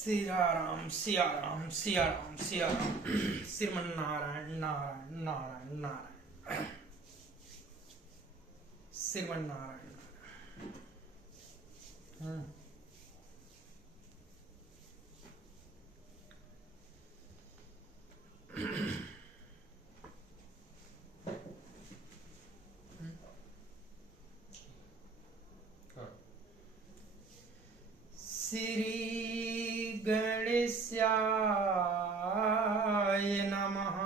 सियाराम सियाराम सियाराम सियाराम श्रीमन्नारायण नारायण नारायण नारायण श्रीमन्नारायण नारायण। श्री गणेशाय नमः।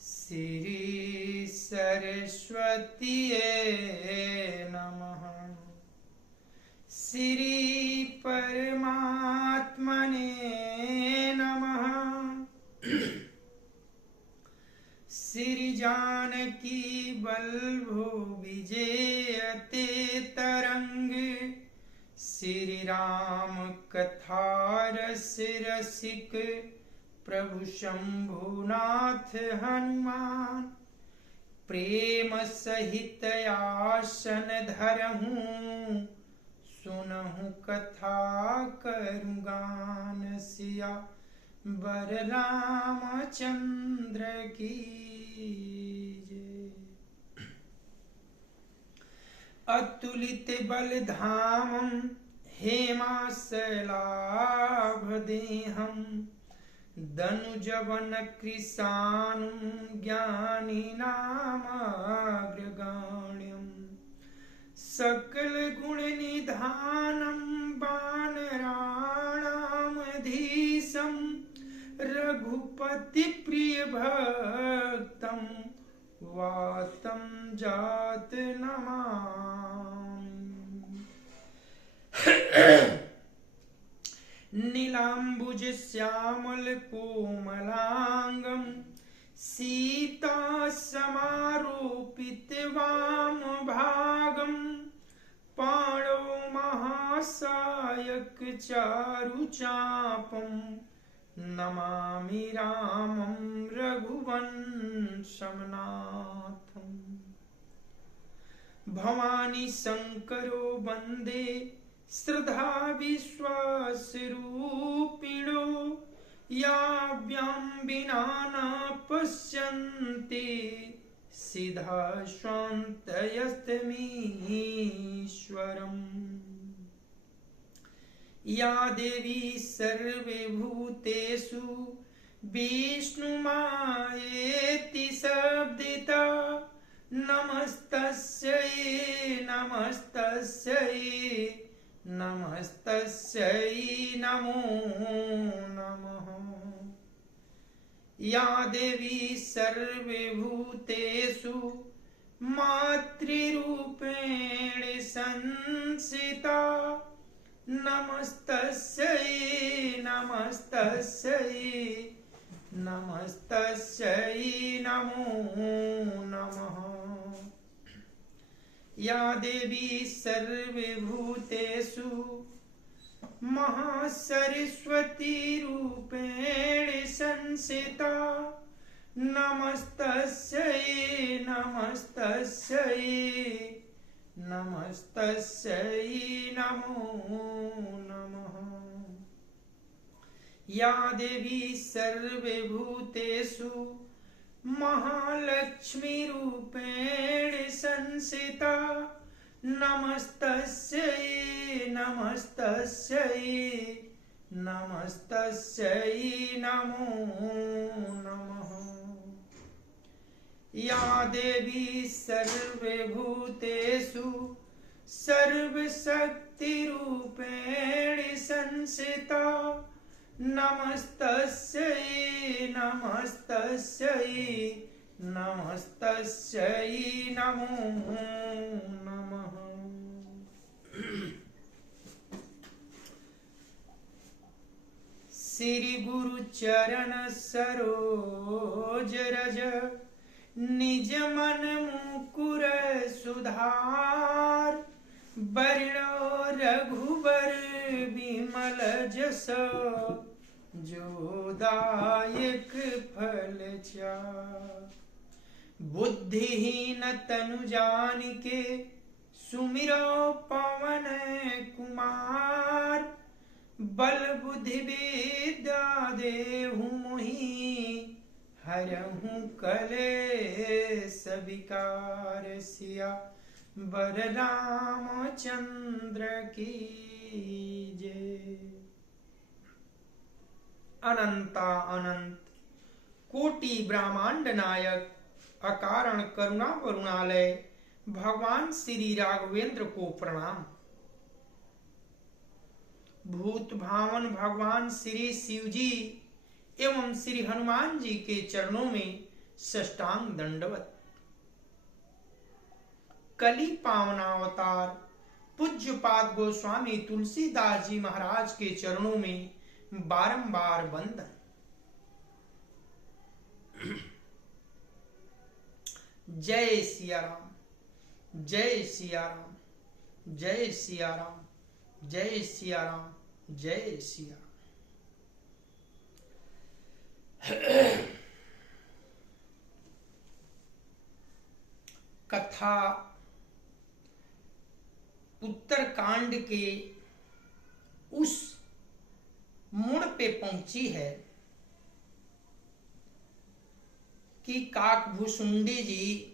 श्री सरस्वतीये नमः। श्री परमात्मने नमः। श्री जानकी बल्लभो विजयते तरंग। श्री राम कथा रस रसिक प्रभु शंभुनाथ हनुमान। प्रेम सहित आसन धरहूँ सुनहु कथा करुगान। सिया बर रामचंद्र की जय। अतुलित बलधामं हेमासलाभदेहं। दनुजवन कृशानुं ज्ञानिनामग्रगण्यं। सकल गुण निधानं वानराणामधीशं। रघुपति प्रिय भक्तं वातं जात नमामि। नीलाम्बुज श्यामल कोमलांगं। सीता समारोपित वाम भागं। पाणौ महासायक चारु चापं। नमामि रामं रघुवंशं नाथं। भवानी शंकरो वंदे श्रद्धा विश्वास रूपिणो। याभ्यां विना न पश्यन्ति सिद्धा स्वान्तयस्तमीश्वरम्। या देवी सर्वभूतेषु विष्णुमायेति शब्दिता। नमस्तस्यै नमस्तस्यै नमस्तस्यै नमो नमः। या देवी सर्वभूतेषु मातृरूपेण संस्थिता। नमस्तस्यै नमस्तस्यै नमस्तस्यै नमो नमः। या देवी सर्वभूतेषु महासरस्वती रूपेण संस्थिता। नमस्तस्यै नमस्तस्यै नमस्तस्यै नमो नमः। या देवी सर्वभूतेषु महालक्ष्मी रूपेण संस्थिता। नमस्तस्यै नमस्तस्यै नमस्तस्यै नमो नमः। या देवी सर्वभूतेषु सर्वशक्तिरूपेण संस्थिता। नमस्तस्यै नमस्तस्यै नमस्तस्यै नमो नमः। श्री गुरु चरण सरोज रज। निज मन मुकुर सुधार। बरनो रघुबर विमल जस। जो दायक फल चार। बुद्धिहीन तनु जानिके सुमिरो पवन कुमार। बल बुद्धि विद्या देहु मोहि, हरहु कलेस विकार सिया, बर रामचंद्र की जय। अनंता अनंत कोटि ब्रह्मांड नायक अकारण करुणा वरुणालय भगवान श्री राघवेंद्र को प्रणाम। भूत भावन भगवान श्री शिव जी एवं श्री हनुमान जी के चरणों में साष्टांग दंडवत। कली पावनावतार पूज्यपाद गोस्वामी तुलसीदास जी महाराज के चरणों में बारंबार वंदन। जय सिया राम, जय सिया राम, जय सिया राम, जय सिया राम, जय सिया राम। कथा उत्तरकांड के उस मोड़ पे पहुंची है कि काकभूषुंडी जी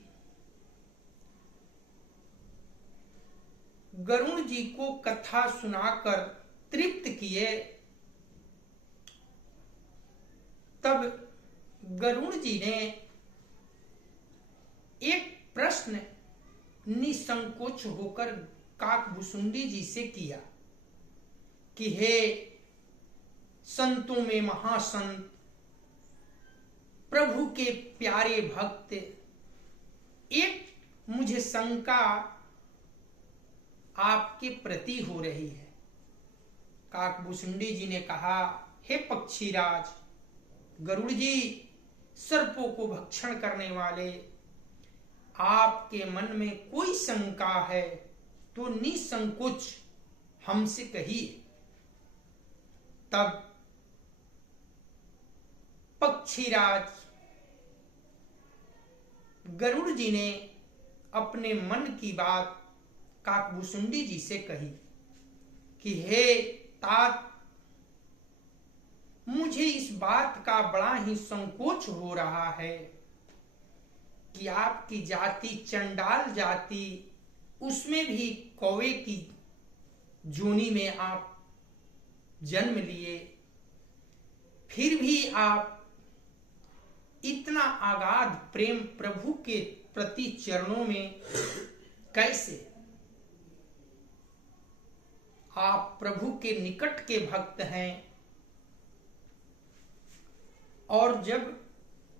गरुड़ जी को कथा सुनाकर तृप्त किए। तब गरुड़ जी ने एक प्रश्न निसंकोच होकर काकभूषुंडी जी से किया कि हे संतों में महासंत, प्रभु के प्यारे भक्त, एक मुझे शंका आपके प्रति हो रही है। काकभूषुंडी जी ने कहा, हे पक्षीराज गरुड़ जी, सर्पों को भक्षण करने वाले, आपके मन में कोई शंका है तो निसंकोच हमसे कहिए। तब पक्षीराज गरुड़ जी ने अपने मन की बात काकभूषुंडी जी से कही कि हे तात, मुझे इस बात का बड़ा ही संकोच हो रहा है कि आपकी जाति चंडाल जाति, उसमें भी कौवे की जोनी में आप जन्म लिए, फिर भी आप इतना अगाध प्रेम प्रभु के प्रति चरणों में कैसे? आप प्रभु के निकट के भक्त हैं और जब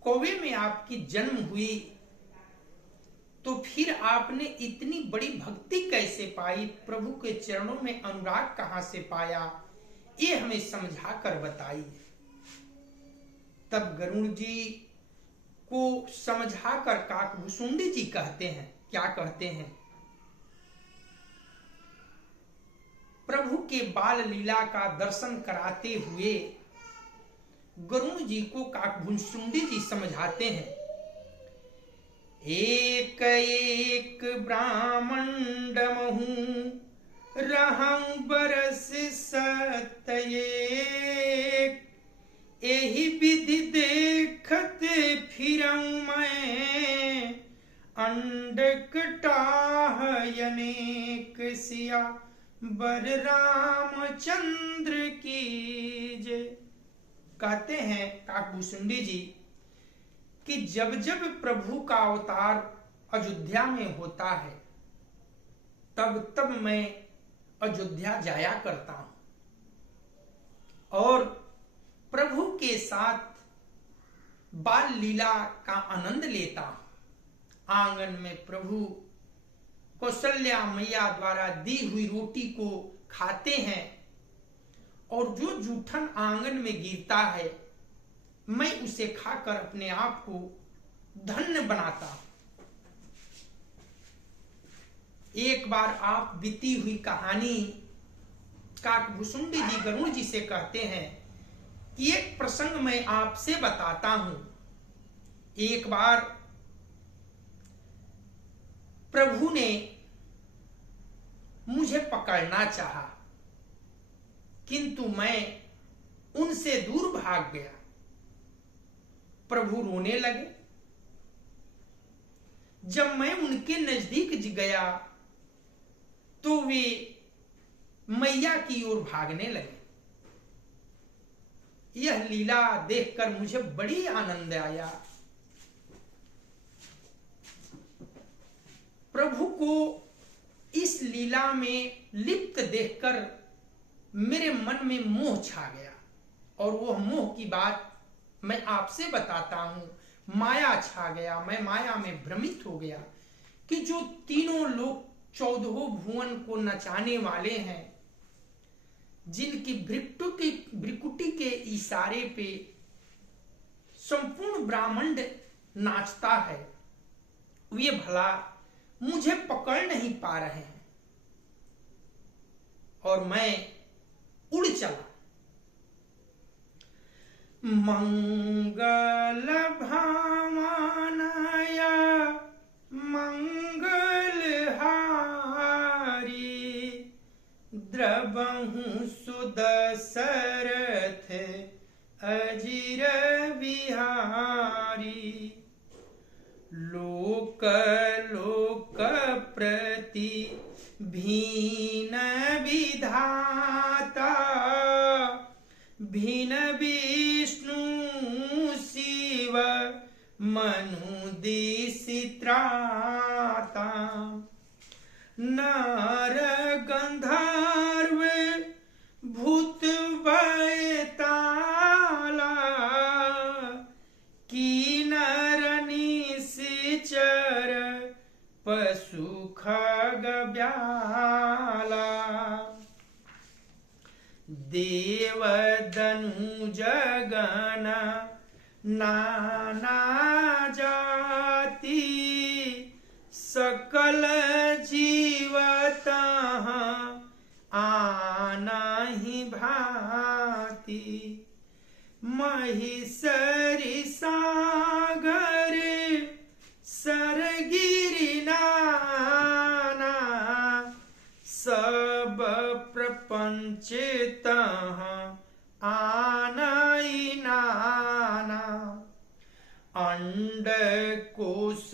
कौवे में आपकी जन्म हुई तो फिर आपने इतनी बड़ी भक्ति कैसे पाई? प्रभु के चरणों में अनुराग कहां से पाया? ये हमें समझा कर बताइए। तब गरुड़ जी को समझाकर काकभूषुंडी जी कहते हैं, क्या कहते हैं? प्रभु के बाल लीला का दर्शन कराते हुए गरुड़ जी को काकभूषुंडी जी समझाते हैं, एक एक ब्राह्मण महू रहं बरस सत एक, एहि विधि देखत फिरऊं मैं, अंड कटाह अनेक सिया, बर रामचंद्र की जय। कहते हैं काकभूषुंडी जी कि जब जब प्रभु का अवतार अयोध्या में होता है तब तब मैं अयोध्या जाया करता हूं और प्रभु के साथ बाल लीला का आनंद लेता हूं। आंगन में प्रभु कौशल्या मैया द्वारा दी हुई रोटी को खाते हैं और जो जूठन आंगन में गिरता है मैं उसे खाकर अपने आप को धन्य बनाता हूं। एक बार आप बीती हुई कहानी काकभूषुंडी जी गरुड़ जी से कहते हैं कि एक प्रसंग मैं आपसे बताता हूं। एक बार प्रभु ने मुझे पकड़ना चाहा किंतु मैं उनसे दूर भाग गया। प्रभु रोने लगे। जब मैं उनके नजदीक गया तो वे मैया की ओर भागने लगे। यह लीला देखकर मुझे बड़ी आनंद आया। प्रभु को इस लीला में लिप्त देखकर मेरे मन में मोह छा गया, और वह मोह की बात मैं आपसे बताता हूं। माया छा गया, मैं माया में भ्रमित हो गया कि जो तीनों लोग 14 भुवन को नचाने वाले हैं, जिनकी भ्रिकुटी के इशारे पे संपूर्ण ब्रह्मांड नाचता है, वे भला मुझे पकड़ नहीं पा रहे हैं, और मैं उड़ चला। मंगल भावनाया मंगल हारी, द्रवहु सुदशरथ अजिर बिहारी। लोक लोक प्रति भीन विधाता, भीन विष्णु शिव मनु दिशित्राता। नर गंधर्व भूत बैताला, किन्नर निश्चर पशु खग ब्याला। देव दनुज गण नाना जाति, सकल जीवत आनहि भांति। महिषरी सागर सरगिरि नाना, सब प्रपंच आनई नाना। अंड कोश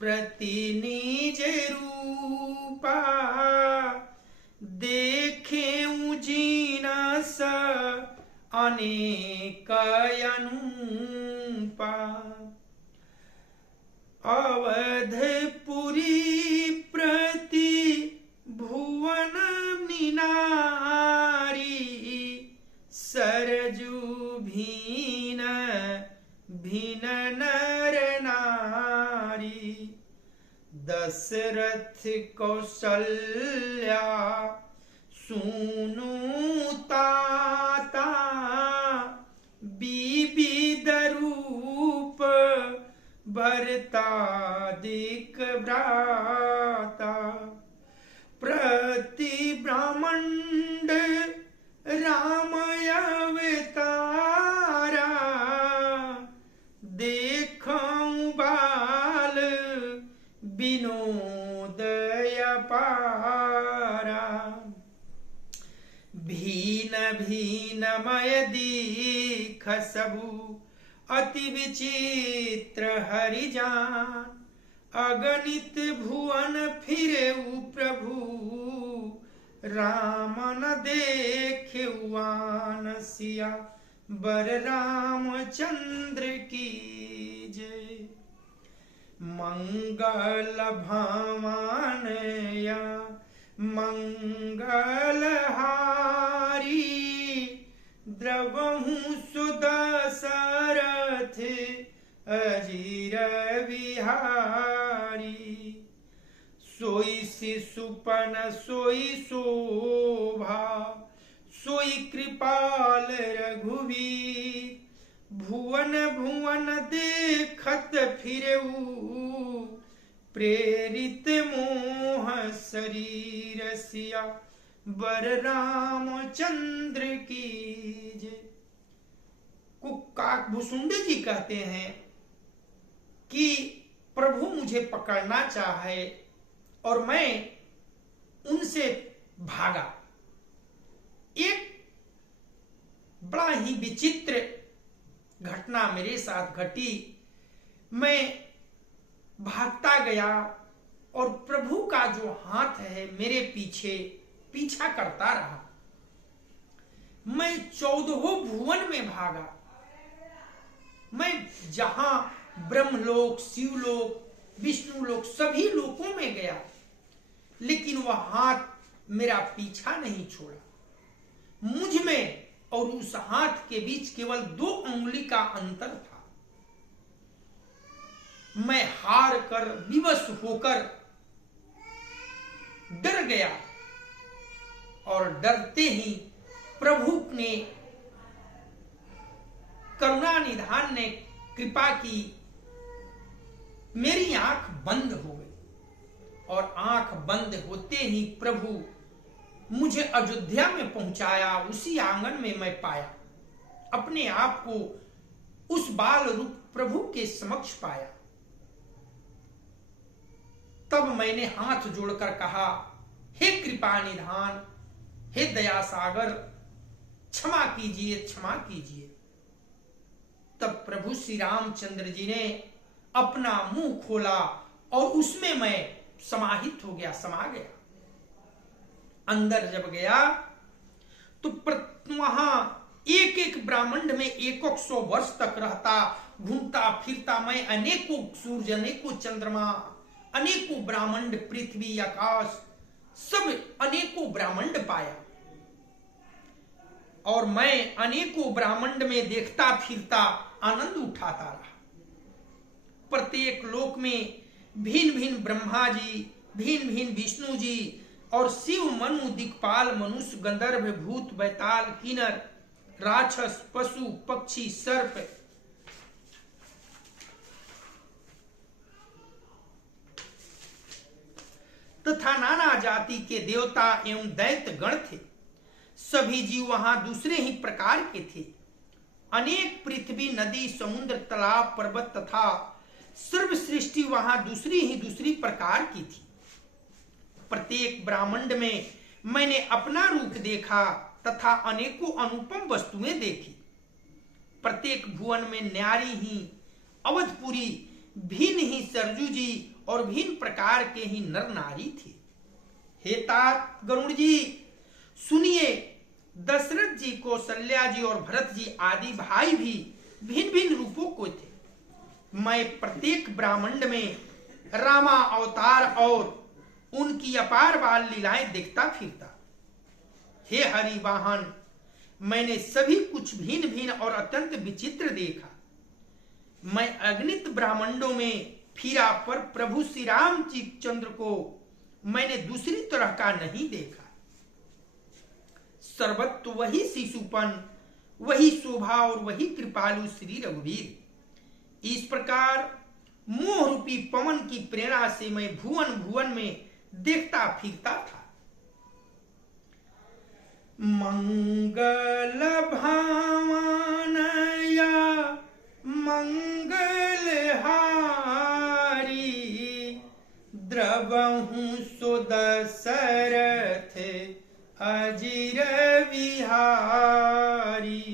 प्रति निज रूपा, देखे जिनस अनेक अनुपा। अवधपुरी प्रति भुवन निनारी, सरजू भीन भीन नर नारी। दशरथ कौशल्या सुनु ताता, विविध रूप भरतादिक भ्राता। प्रति ब्रह्मांड राम अवतारा, देखऊं बाल विनोदय पारा। भीन भीनमय दीख सबु, अति विचित्र हरिजान। अगणित भुवन फिरेउ प्रभु, राम न देखेउआन सिया। बर रामचंद्र की जय। मंगल भवानया मंगल हारी, द्रवहु सुदशरथ अजिर बिहारी। सोई शिशुपन सोई शोभा, सोई कृपाल रघुवीर। भुवन भुवन देखत फिरेऊ, प्रेरित मोह शरीर सिया। बर रामचंद्र की जय। कुक्काक भुसुंडी जी कहते हैं कि प्रभु मुझे पकड़ना चाहे और मैं उनसे भागा। एक बड़ा ही विचित्र घटना मेरे साथ घटी। मैं भागता गया और प्रभु का जो हाथ है मेरे पीछे पीछा करता रहा। मैं 14 भुवन में भागा। मैं जहां ब्रह्मलोक, शिवलोक, विष्णुलोक सभी लोकों में गया, लेकिन वह हाथ मेरा पीछा नहीं छोड़ा। मुझ में और उस हाथ के बीच केवल 2 उंगली का अंतर था। मैं हार कर, विवश होकर डर गया और डरते ही प्रभु ने करुणा निधान ने कृपा की, मेरी आंख बंद हो गई और आंख बंद होते ही प्रभु मुझे अयोध्या में पहुंचाया। उसी आंगन में मैं पाया अपने आप को, उस बाल रूप प्रभु के समक्ष पाया। तब मैंने हाथ जोड़कर कहा, हे कृपा निधान, हे दया सागर, क्षमा कीजिए, क्षमा कीजिए। तब प्रभु श्री रामचंद्र जी ने अपना मुंह खोला और उसमें मैं समाहित हो गया, समा गया। अंदर जब गया तो वहां एक एक ब्रह्मांड में 100 वर्ष तक रहता, घूमता फिरता मैं अनेकों सूर्य, अनेकों चंद्रमा, अनेकों ब्रह्मांड, पृथ्वी, आकाश, सब अनेकों ब्रह्मांड पाया। और मैं अनेकों ब्रह्मांड में देखता फिरता आनंद उठाता रहा। प्रत्येक लोक में भिन्न भिन्न ब्रह्मा जी, भिन्न भिन्न विष्णु जी और शिव, मनु, दिक्पाल, मनुष्य, गंधर्व, भूत, बैताल, किन्नर, राक्षस, पशु, पक्षी, सर्प, तथा नाना जाति के देवता एवं दैत्य गण थे। सभी जीव वहां दूसरे ही प्रकार के थे। अनेक पृथ्वी, नदी, समुद्र, तालाब, पर्वत तथा सर्व सृष्टि वहां दूसरी प्रकार की थी। प्रत्येक ब्रह्मांड में मैंने अपना रूप देखा तथा अनेकों अनुपम वस्तुएं देखी। प्रत्येक भुवन में न्यारी ही, अवधपुरी, भिन्न ही सरजू जी और भिन्न प्रकार के ही नर नारी थे। हे तात गरुड़ जी, सुनिए, दशरथ जी, कौशल्या जी और भरत जी आदि भाई भी भिन्न भिन्न रूपों को थे। मैं प्रत्येक ब्रह्मांड में रामा अवतार और उनकी अपार बाल लीलाएं देखता फिरता। हे हरि वाहन, मैंने सभी कुछ भिन्न भिन्न और अत्यंत विचित्र देखा। मैं अगणित ब्रह्मांडों में फिरा, पर प्रभु श्री रामचंद्र को मैंने दूसरी तरह का नहीं देखा। सर्वत्र वही शिशुपन, वही शोभा और वही कृपालु श्री रघुवीर। इस प्रकार मोह रूपी पवन की प्रेरणा से मैं भुवन भुवन में देखता फिरता था। मंगल भावनया मंगलहारी, द्रवहु सो दशरथ अजिर विहारी।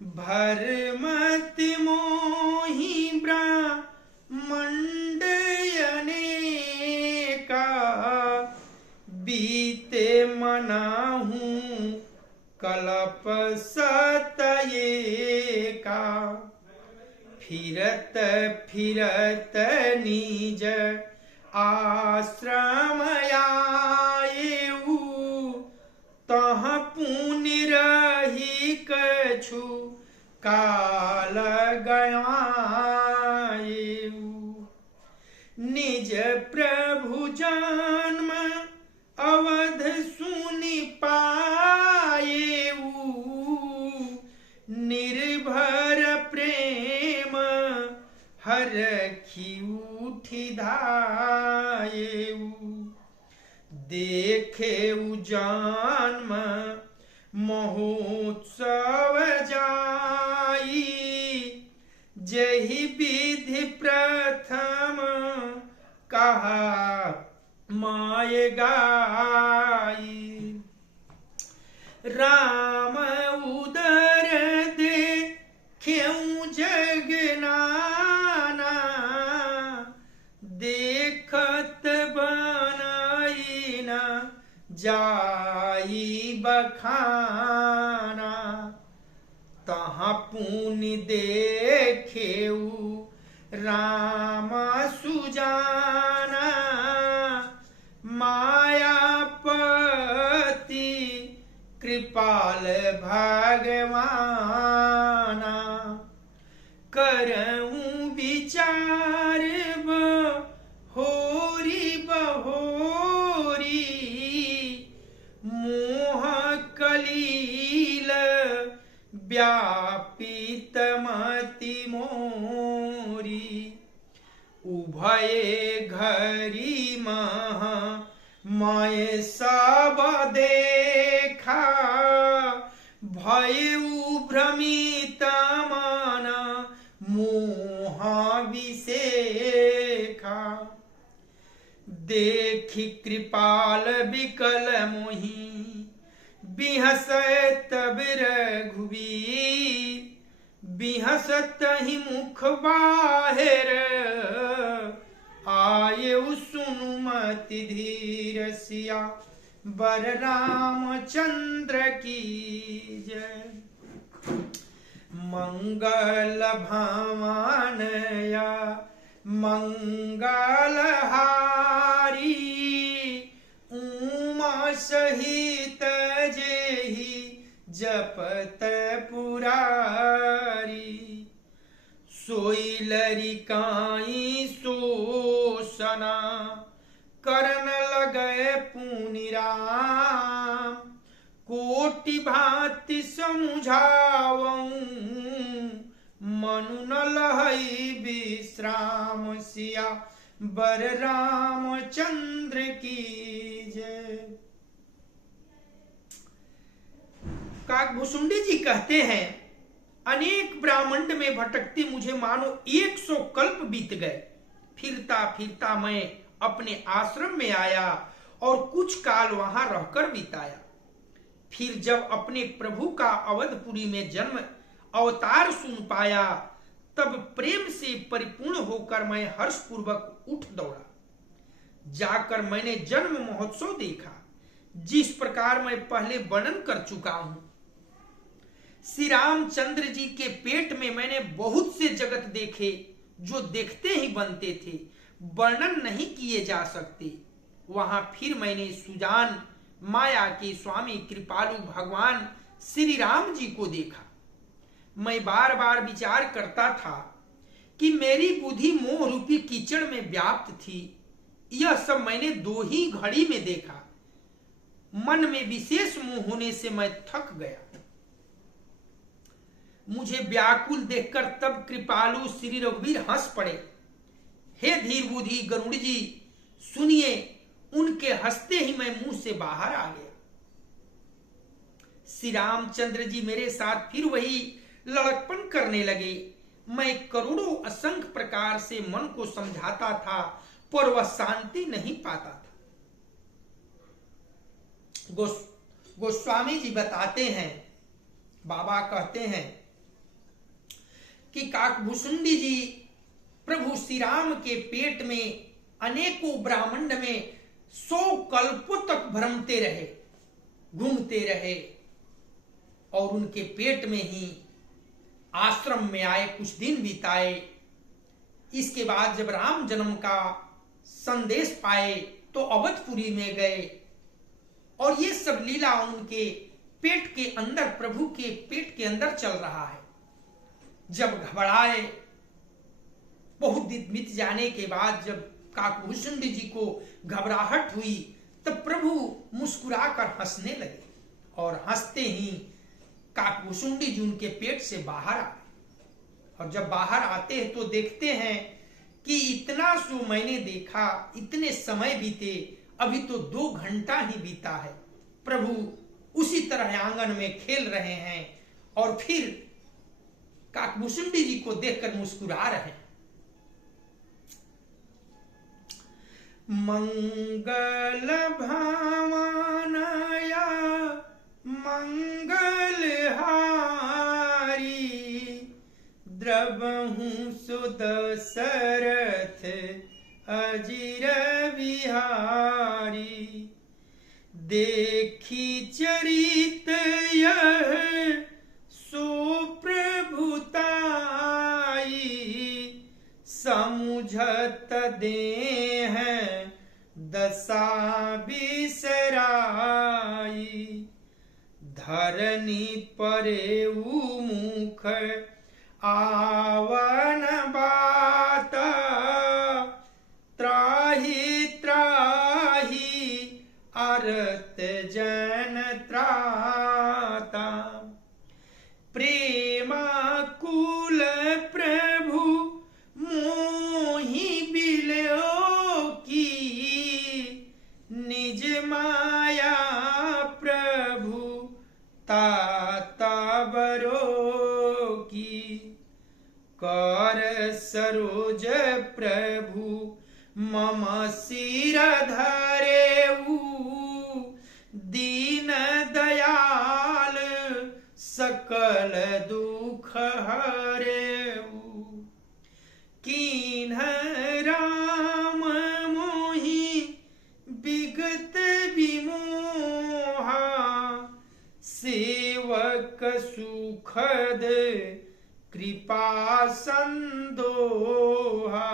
भरमत मोहि ब्रह्मांड अनेका, बीते मनाहू कल्प सतएका। फिरत फिरत निज आश्रम आएऊ, तह पुण्य रही कछु काल गयाएऊ। निज प्रभु जन्म अवध सुनि पाएऊ, निर्भर प्रेम हरखी उठि धाएऊ। देखेऊ जन्म महोत्सव जाई, जहि विधि प्रथम कहा माय गाई। देखत बनाई न जाई बखाना, तहाँ पुनि देखेऊ राम सुजाना, मायापति कृपाल भगवाना, करऊं विचार बहोरी बहोरी, मोह कलील व्यापित मति मोरी, उभय घरी मह मैं सब देखा, भयउ भ्रमित मन मोह विसेखा, देखि कृपाल विकल मोहि बिहसत रघुवीर, बिहसत ही मुख बाहिर आये सुनुमति धीर, सिया बर रामचंद्र की जय। मंगल भावनया मंगलहारी, उमा सहित जेहि जपत पुरारी, सोई लरिकाई शोषना करन लगे पुनि राम, कोटि भांति समझावऊं मनु न लहई विश्राम, सिया बर रामचंद्र की जय। काकभूषुंडी जी कहते हैं, अनेक ब्राह्मंड में भटकते मुझे मानो 100 कल्प बीत गए। फिरता फिरता मैं अपने आश्रम में आया और कुछ काल वहां रहकर बिताया। फिर जब अपने प्रभु का अवधपुरी में जन्म अवतार सुन पाया, तब प्रेम से परिपूर्ण होकर मैं हर्षपूर्वक उठ दौड़ा। जाकर मैंने जन्म महोत्सव देखा, जिस प्रकार मैं पहले वर्णन कर चुका हूं। श्री रामचंद्र जी के पेट में मैंने बहुत से जगत देखे, जो देखते ही बनते थे, वर्णन नहीं किए जा सकते। वहां फिर मैंने सुजान माया के स्वामी कृपालु भगवान श्री राम जी को देखा। मैं बार बार विचार करता था कि मेरी बुद्धि मोह रूपी कीचड़ में व्याप्त थी। यह सब मैंने 2 ही घड़ी में देखा। मन में विशेष मोह होने से मैं थक गया। मुझे व्याकुल देखकर तब कृपालु श्री रघुवीर हंस पड़े। हे धीर बुद्धि गरुड़ जी, सुनिए। उनके हंसते ही मैं मुंह से बाहर आ गया। श्री रामचंद्र जी मेरे साथ फिर वही लड़कपन करने लगे। मैं करोड़ों असंख्य प्रकार से मन को समझाता था, पर वह शांति नहीं पाता था। गोस्वामी जी बताते हैं, बाबा कहते हैं कि काकभूषुंडी जी प्रभु श्री राम के पेट में अनेकों ब्रह्मांड में 100 कल्पों तक भ्रमते रहे, घूमते रहे, और उनके पेट में ही आश्रम में आए, कुछ दिन बिताए। इसके बाद जब राम जन्म का संदेश पाए तो अवधपुरी में गए, और ये सब लीला उनके पेट के अंदर, प्रभु के पेट के अंदर चल रहा है। जब घबराए, बहुत दिन बीत जाने के बाद जब काकभूषुंडी जी को घबराहट हुई, तब प्रभु मुस्कुराकर हंसने लगे, और हंसते ही काकभूषुंडी जी उनके पेट से बाहर आ गए। और जब बाहर आते हैं तो देखते हैं कि इतना सो मैंने देखा, इतने समय बीते, अभी तो 2 घंटा ही बीता है। प्रभु उसी तरह आंगन में खेल रहे हैं, और फिर काकभूषुंडी जी को देखकर मुस्कुरा रहे हैं। मंगल भावनया मंगलहारी, द्रवहु सुदशरथ अजिर बिहारी। देखी चरित यह सो प्रभुताई, समुझत देह दशा बिसराई। धरनी परे मुख आवन बात, त्राहि त्राहि अरत जन त्राता। प्रेमाकुल प्रभु मोहि बिलो की, निज माया प्रभु ताता बरो की। कर सरोज प्रभु मम सिर धरेऊ, दीन दयाल सकल दुख हरेऊ। कीन्ह राम मोहि विगत विमोहा, सेवक सुखद कृपा संदोहा।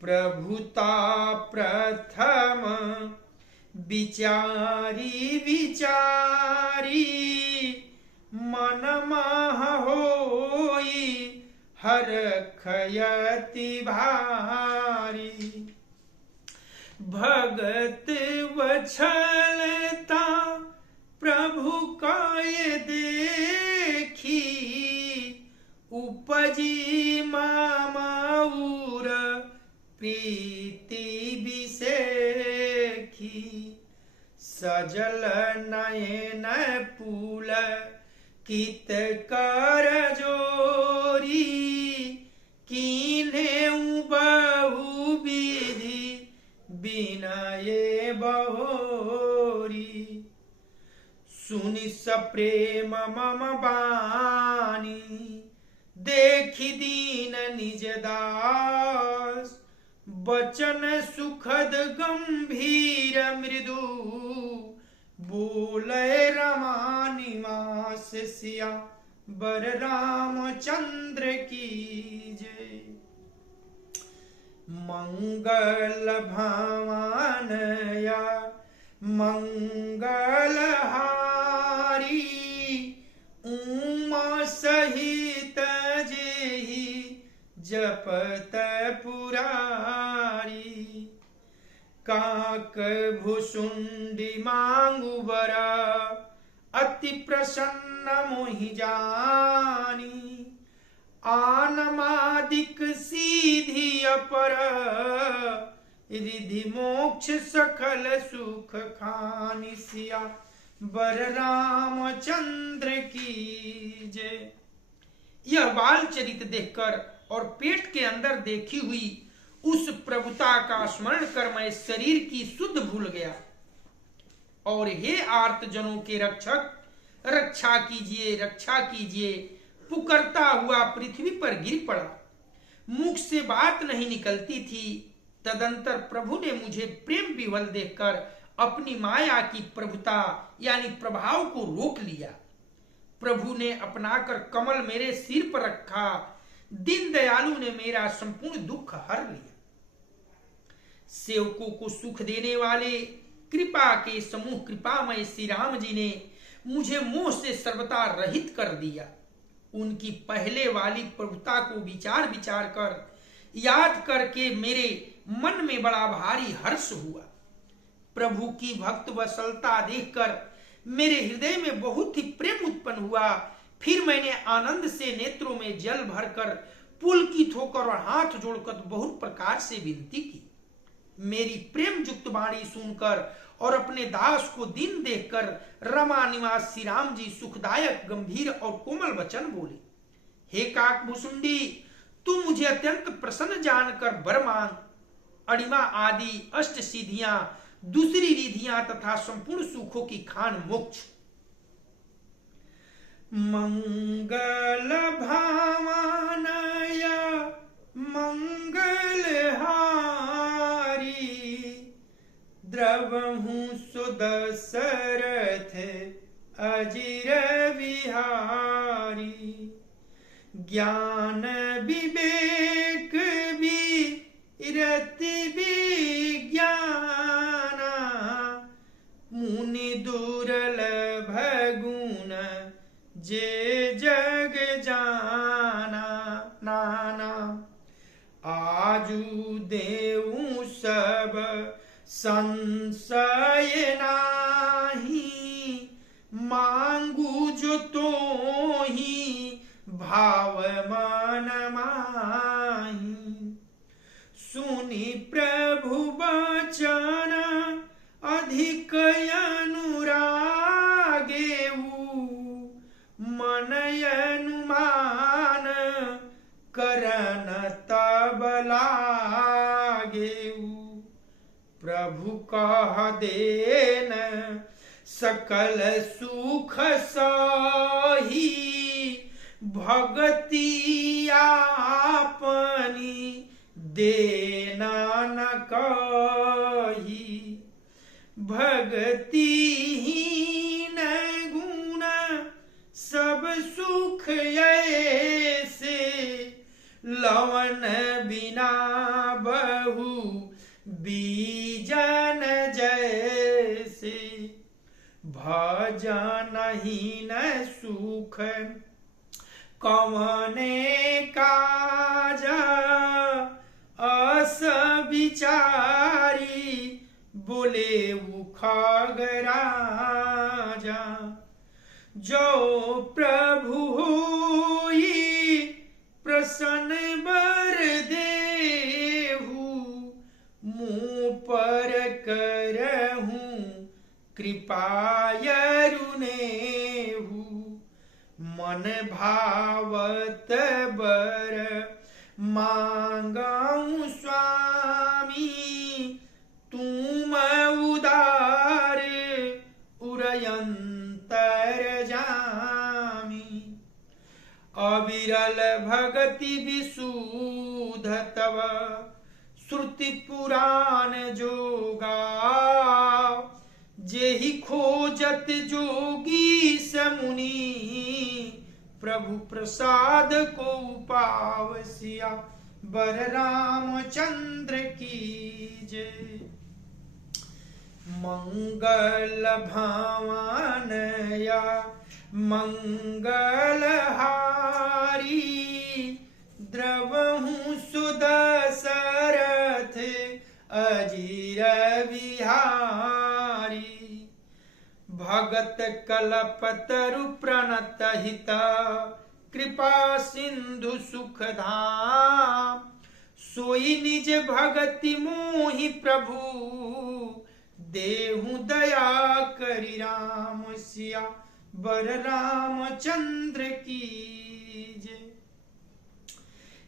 प्रभुता प्रथम विचारी विचारी, मन मह होई हरखयति भारी। भगत वछलता प्रभु काय देखी, उपजी मामाउर प्रीति बिसेखी। सजल नयन पुल कित कर जोरी, कीन्हे बहु विधि बिनय बहोरी। सुनि सप्रेम मम बानी, देखि दीन निज दास। बचन सुखद गंभीर मृदु, बोले रमा निवास सिया बर रामचंद्र की जय। मंगल भावनया मंगलहारी, उमा सहित जेहि जपत पुरारी। काक भुसुंडी मांगु वर, अति प्रसन्न मोहि जानी। आनमादिक सीधी अपर, रिधि मोक्ष सकल सुख खानि। सिया बर रामचंद्र की जय। यह बाल चरित देखकर और पेट के अंदर देखी हुई उस प्रभुता का स्मरण कर मैं शरीर की शुद्ध भूल गया। और हे आर्त जनों के रक्षक, रक्षा कीजिए रक्षा कीजिए पुकारता हुआ पृथ्वी पर गिर पड़ा। मुख से बात नहीं निकलती थी। तदंतर प्रभु ने मुझे प्रेम विवल देखकर अपनी माया की प्रभुता यानी प्रभाव को रोक लिया। प्रभु ने अपनाकर कमल मेरे सिर पर रखा। दीन दयालु ने मेरा संपूर्ण दुख हर लिया। सेवकों को सुख देने वाले कृपा के समूह कृपामय श्री राम जी ने मुझे मोह से सर्वथा रहित कर दिया। उनकी पहले वाली प्रभुता को विचार विचार कर याद करके मेरे मन में बड़ा भारी हर्ष हुआ। प्रभु की भक्त वत्सलता देखकर मेरे हृदय में बहुत ही प्रेम उत्पन्न हुआ। फिर मैंने आनंद से नेत्रों में जल भरकर पुलकित होकर और हाथ जोड़कर बहुत प्रकार से विनती की। मेरी प्रेम युक्त वाणी सुनकर और अपने दास को दीन देखकर रमा निवास श्री राम जी सुखदायक गंभीर और कोमल वचन बोले। हे काक भुसुंडी, तू मुझे अत्यंत प्रसन्न जानकर वर मांग। अणिमा आदि अष्ट सिद्धियां, दूसरी रिधियां तथा संपूर्ण सुखों की खान मोक्ष। मंगल भावनया मंगलहारी, द्रवहु सुदशरथ अजिर बिहारी। ज्ञान विवेक विरति विज्ञाना, मुनि दुर्लभ गुण जे जग जाना। नाना आजु देऊ सब संशय नाही, मांगू जो तो ही भाव मन माही। सुनी प्रभु वचन अधिक अनुरागेऊ, मन अनुमान करन तब लागेऊ। प्रभु कह देन सकल सुख सही, भगति आपनी देना न कही। भगतिहीन गुण सब सुख ऐसे, लवन बिना बहु बीजन जैसे। भजन हीन सुख कवने काज, अस विचारी बोले खगराजा। जो प्रभु होई प्रसन्न बर देहु, मुँह पर करहूँ कृपायरुनेहु। मन भावत बर मांगाऊं स्वामी, तुम उदार उरयंतर जामी। अविरल भगति विशुद्ध तव, श्रुति पुराण जोगा। जेहि खोजत जोगी समुनि, प्रभु प्रसाद को पावसिया। बर रामचंद्र की जय। मंगल भावन या मंगलहारी, द्रवहु सुदशरथ अजिर बिहारी। भगत कलपतरु प्रणत हित, कृपा सिंधु सुखधाम। सोई निज भगति मोहि प्रभु, देहु दया करि राम सिया। बर रामचंद्र की जय।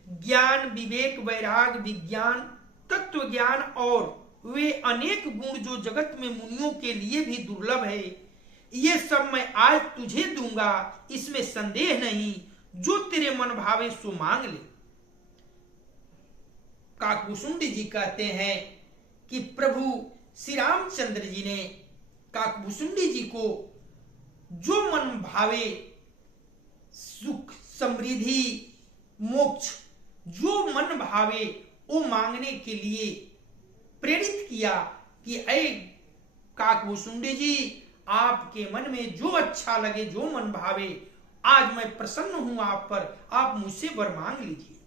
ज्ञान विवेक वैराग विज्ञान तत्व ज्ञान और वे अनेक गुण जो जगत में मुनियों के लिए भी दुर्लभ है, ये सब मैं आज तुझे दूंगा, इसमें संदेह नहीं। जो तेरे मन भावे सो मांग ले। काकभूषुंडी जी कहते हैं कि प्रभु श्री रामचंद्र जी ने काकभूषुंडी जी को जो मन भावे सुख समृद्धि मोक्ष जो मन भावे वो मांगने के लिए प्रेरित किया कि ऐ काकभूषुंडी जी, आपके मन में जो अच्छा लगे जो मन भावे, आज मैं प्रसन्न हूं आप पर, आप मुझसे वर मांग लीजिए।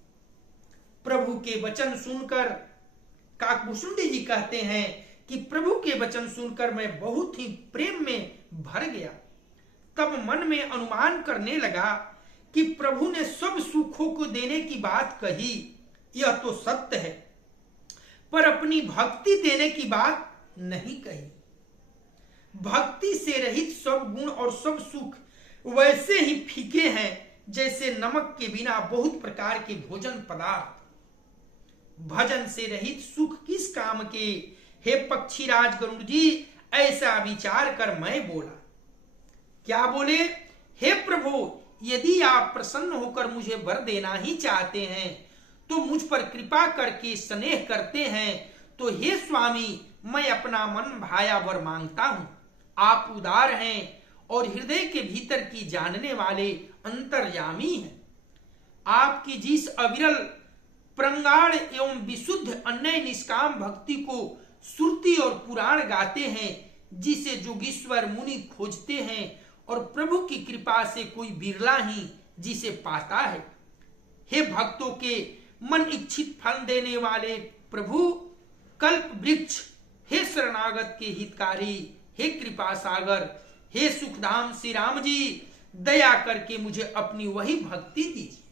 प्रभु के वचन सुनकर काकभूषुंडी जी कहते हैं कि प्रभु के वचन सुनकर मैं बहुत ही प्रेम में भर गया। तब मन में अनुमान करने लगा कि प्रभु ने सब सुखों को देने की बात कही, यह तो सत्य है, पर अपनी भक्ति देने की बात नहीं कही। भक्ति से रहित सब गुण और सब सुख वैसे ही फीके हैं जैसे नमक के बिना बहुत प्रकार के भोजन पदार्थ। भजन से रहित सुख किस काम के, हे पक्षीराज गरुड़ जी, ऐसा विचार कर मैं बोला। क्या बोले? हे प्रभु, यदि आप प्रसन्न होकर मुझे वर देना ही चाहते हैं, तो मुझ पर कृपा करके स्नेह करते हैं, तो हे स्वामी, मैं अपना मन भाया वर मांगता हूं। आप उदार हैं और हृदय के भीतर की जानने वाले अंतर्यामी हैं। आपकी जिस अविरल प्रंगाढ़ एवं विशुद्ध अन्य निष्काम भक्ति को श्रुति और पुराण गाते हैं, जिसे जोगीश्वर मुनि खोजते हैं और प्रभु की कृपा से कोई बिरला ही जिसे पाता है। हे भक्तों के मन इच्छित फल देने वाले प्रभु कल्प वृक्ष, हे शरणागत के हितकारी, हे कृपा सागर, हे सुखधाम श्री राम जी, दया करके मुझे अपनी वही भक्ति दीजिए।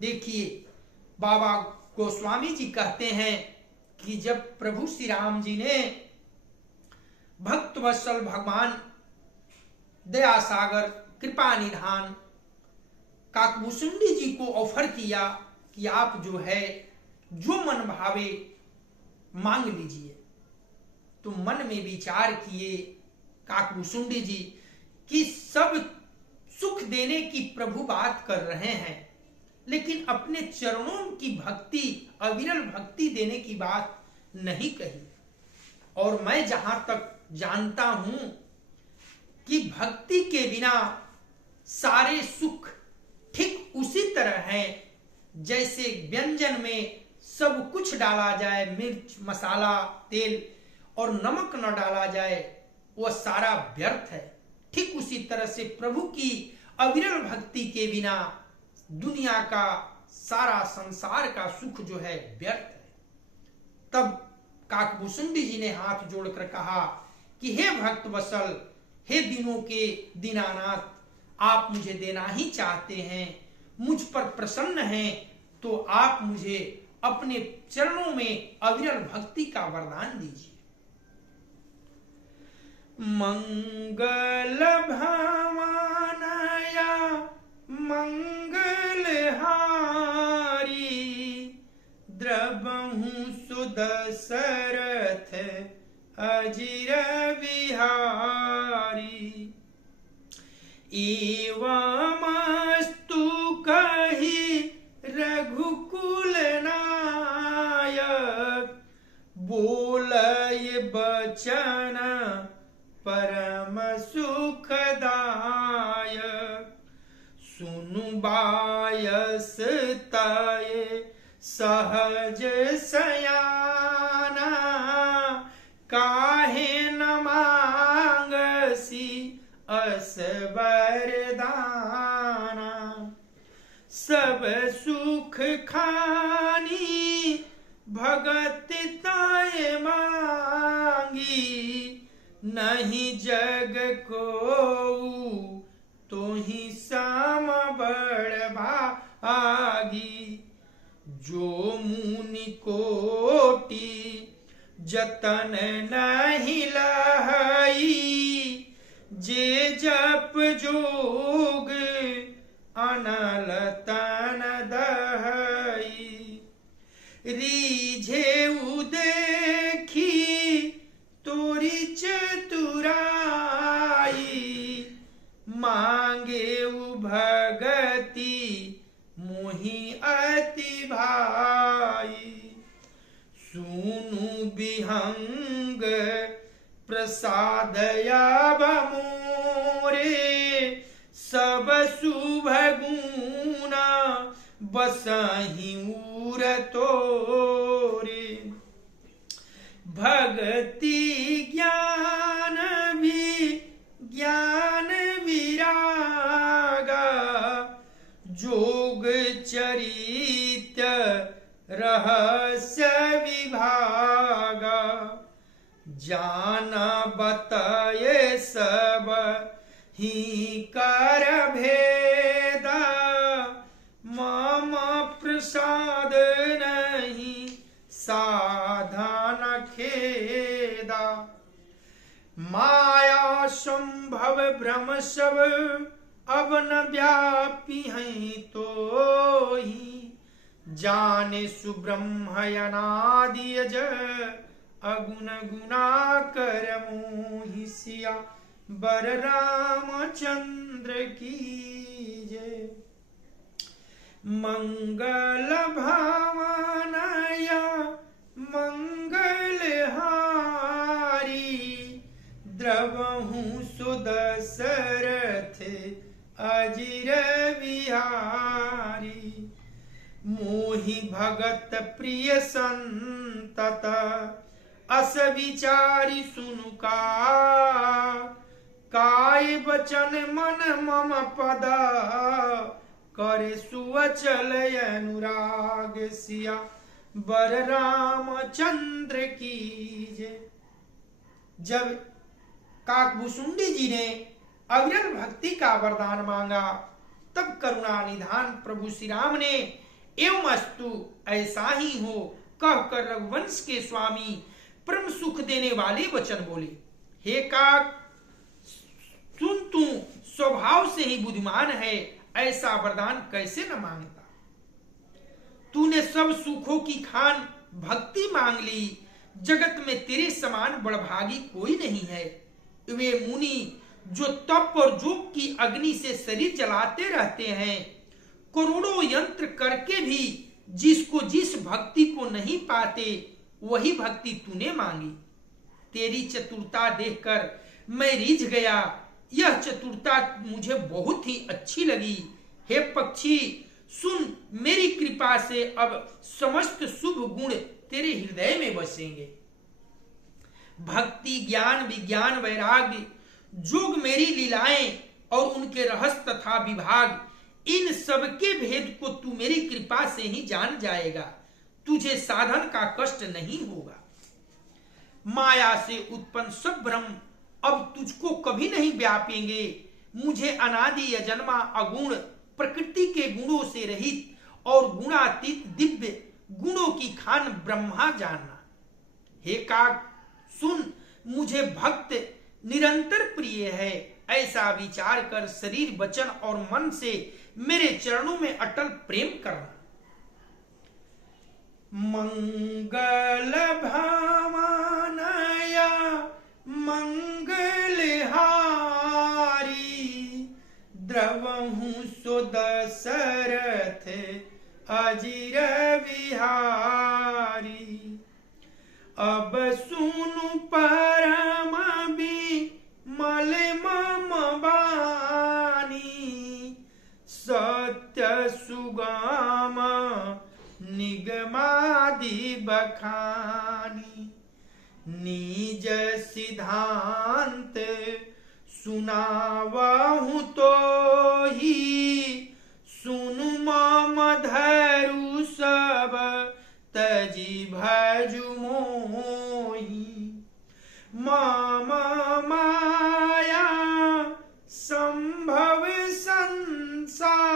देखिए, बाबा गोस्वामी जी कहते हैं कि जब प्रभु श्री राम जी ने भक्त वत्सल भगवान दया सागर कृपा निधान काकभूषुंडी जी को ऑफर किया कि आप जो है जो मन भावे मांग लीजिए, तो मन में विचार किए काकभूषुंडी जी कि सब सुख देने की प्रभु बात कर रहे हैं, लेकिन अपने चरणों की भक्ति, अविरल भक्ति देने की बात नहीं कही। और मैं जहां तक जानता हूं कि भक्ति के बिना सारे सुख ठीक उसी तरह है जैसे व्यंजन में सब कुछ डाला जाए, मिर्च मसाला तेल, और नमक न डाला जाए, वह सारा व्यर्थ है। ठीक उसी तरह से प्रभु की अविरल भक्ति के बिना दुनिया का सारा संसार का सुख जो है व्यर्थ है। तब काकभूषुंडी जी ने हाथ जोड़कर कहा कि हे भक्त वत्सल, हे दिनों के दीनानाथ, आप मुझे देना ही चाहते हैं, मुझ पर प्रसन्न हैं, तो आप मुझे अपने चरणों में अविरल भक्ति का वरदान दीजिए। मंगल भावनया मंगल हारी, द्रवहु सुदशरथ अजिर बिहारी। एवमस्तु कहि रघुकुल नायक, बोलय बचन परम सुखदायक। सुनु बायस तय सहज सयाना, काहे न मांगसी अस वरदाना। सब सुख खानी भगत ताय मांगी, नहीं जग को तो ही साम बड़ भागी। जो मुनि कोटि जतन नहीं लहई, जे जप जोग अनल तन दहई। रीझे देखी तोरी चतुराई, मांगे भगति मोहि अति भाई। सुनु विहंग प्रसादया मोरे, सब शुभ गुना बसहि उर तोरे। भक्ति ज्ञान ज्ञान विरागा, जोग चरित रहस्य विभागा। जाना बताए सब ही कर भेदा, मम प्रसाद नहीं साधन खेदा। माया संभव भ्रम सब अब न व्यापी हैं तो ही, जाने सुब्रह्मण्यनादि अज अगुण गुना कर मोहि। सिया बर रामचंद्र की जय। मंगल भावनया मंगल हारी, द्रवहु सुदशरथ अजिर बिहारी। मोहि भगत प्रिय संतत अस विचारी सुनु काय बचन मन मम पद करे सुअचल अनुराग सिया बर रामचंद्र की जय। जब काकभूषुंडी जी ने अविरल भक्ति का वरदान मांगा तब करुणा निधान प्रभु श्री राम ने एवं अस्तु ऐसा ही हो कहकर रघुवंश के स्वामी परम सुख देने वाले वचन बोले। हे काक सुन, तू स्वभाव से ही बुद्धिमान है, ऐसा वरदान कैसे न मांगता। तूने सब सुखों की खान भक्ति मांग ली। जगत में तेरे समान बड़भागी कोई नहीं है। वे मुनि जो तप और जोग की अग्नि से शरीर जलाते रहते हैं, करोड़ों यंत्र करके भी जिसको जिस भक्ति को नहीं पाते वही भक्ति तूने मांगी। तेरी चतुरता देखकर मैं रिझ गया। यह चतुरता मुझे बहुत ही अच्छी लगी। हे पक्षी सुन, मेरी कृपा से अब समस्त शुभ गुण तेरे हृदय में बसेंगे। भक्ति, ज्ञान, विज्ञान, वैराग्य, जोग मेरी लीलाएं और उनके रहस्य तथा विभाग, इन सब के भेद को तू मेरी कृपा से ही जान जाएगा। तुझे साधन का कष्ट नहीं होगा। माया से उत्पन्न सब भ्रम अब तुझको कभी नहीं व्यापेंगे। मुझे अनादि अजन्मा अगुण प्रकृति के गुणों से रहित और गुणातीत दिव्य गुणों की खान ब्रह्मा जानना। हे काक सुन, मुझे भक्त निरंतर प्रिय है, ऐसा विचार कर शरीर, वचन और मन से मेरे चरणों में अटल प्रेम करना। मंगल भावनया मंगलहारी द्रवहु सुदशरथ अजिर बिहारी। अब सुनु परम बिमल मम बानी सत्य सुगम निगमादि बखानी। निज सिद्धांत सुनावहु तो ही सुनु मम धरु सब तजी भजु मोही। मम माया संभव संसारा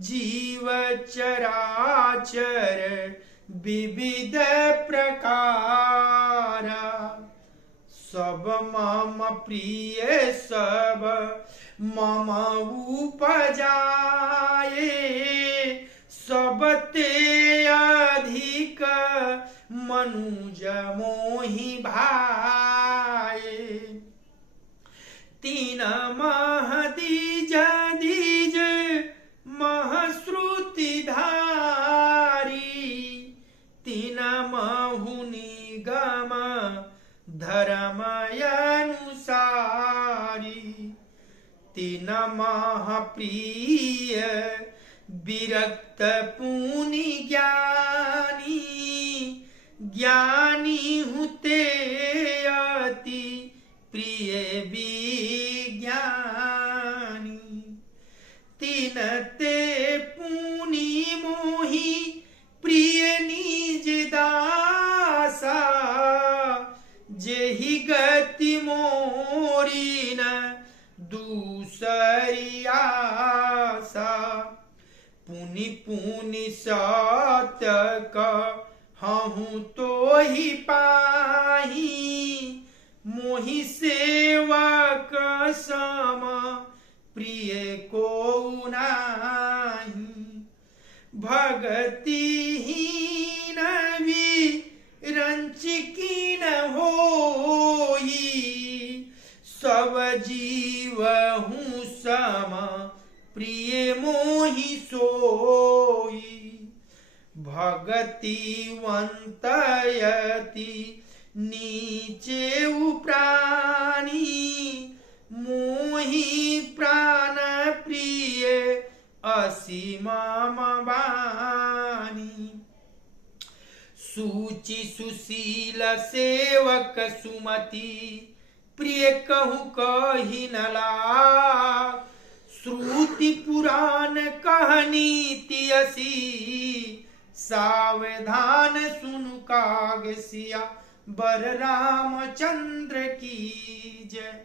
जीव चराचर विविध प्रकारा। सब मम प्रिय सब मम उपजाए सब ते अधिक मनुज मोहि भाए। तीन महदीज दीज महश्रुति धारी तीन महुनि गम धर्मय अनुसारी। तीन महाप्रिय विरक्त पुनि ज्ञानी ज्ञानी हुते अति प्रिय विज्ञानी। तीन ते पुनि मोहि प्रिय निज दासा जेहि गति मोरी न दूसरी आशा। पुनि पुनि सत्य कहूँ तो ही पाही मोहि सेवक सम प्रिय को नाही। भगतिहीन विरंचिकीन होई सब जीव हूँ सम प्रिय मोहि सोई। भगतिवंतयति नीचे प्राणी मोहि प्राण प्रिय असीम बानी। सूचि सुशील सेवक सुमति प्रिय कहूँ कही न लाग। श्रुति पुराण कहनी असी सावधान सुनु काग सिया बर रामचंद्र की जय।